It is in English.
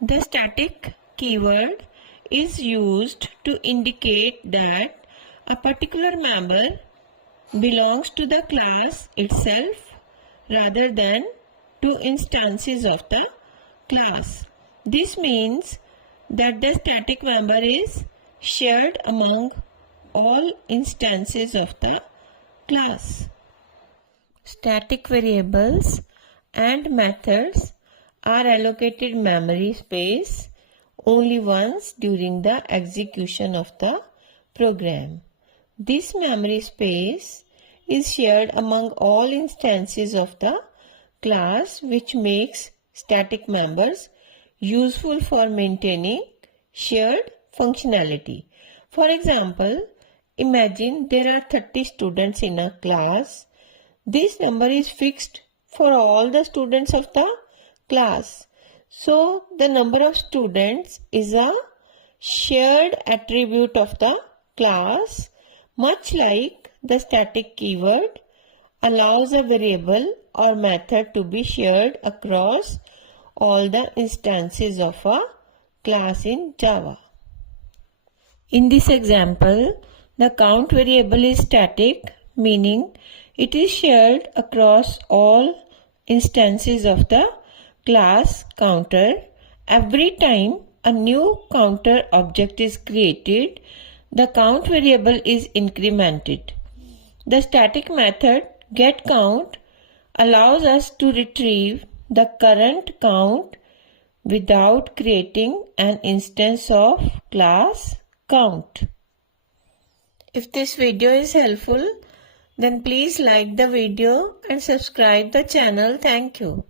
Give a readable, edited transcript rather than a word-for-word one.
The static keyword is used to indicate that a particular member belongs to the class itself rather than to instances of the class. This means that the static member is shared among all instances of the class. Static variables and methods are allocated memory space only once during the execution of the program. This memory space is shared among all instances of the class, which makes static members useful for maintaining shared functionality. For example, imagine there are 30 students in a class. This number is fixed for all the students of the class. So, the number of students is a shared attribute of the class, much like the static keyword allows a variable or method to be shared across all the instances of a class in Java. In this example, the count variable is static, meaning it is shared across all instances of the class counter. Every time a new counter object is created, the count variable is incremented. The static method getCount allows us to retrieve the current count without creating an instance of class count. If this video is helpful, then please like the video and subscribe the channel. Thank you.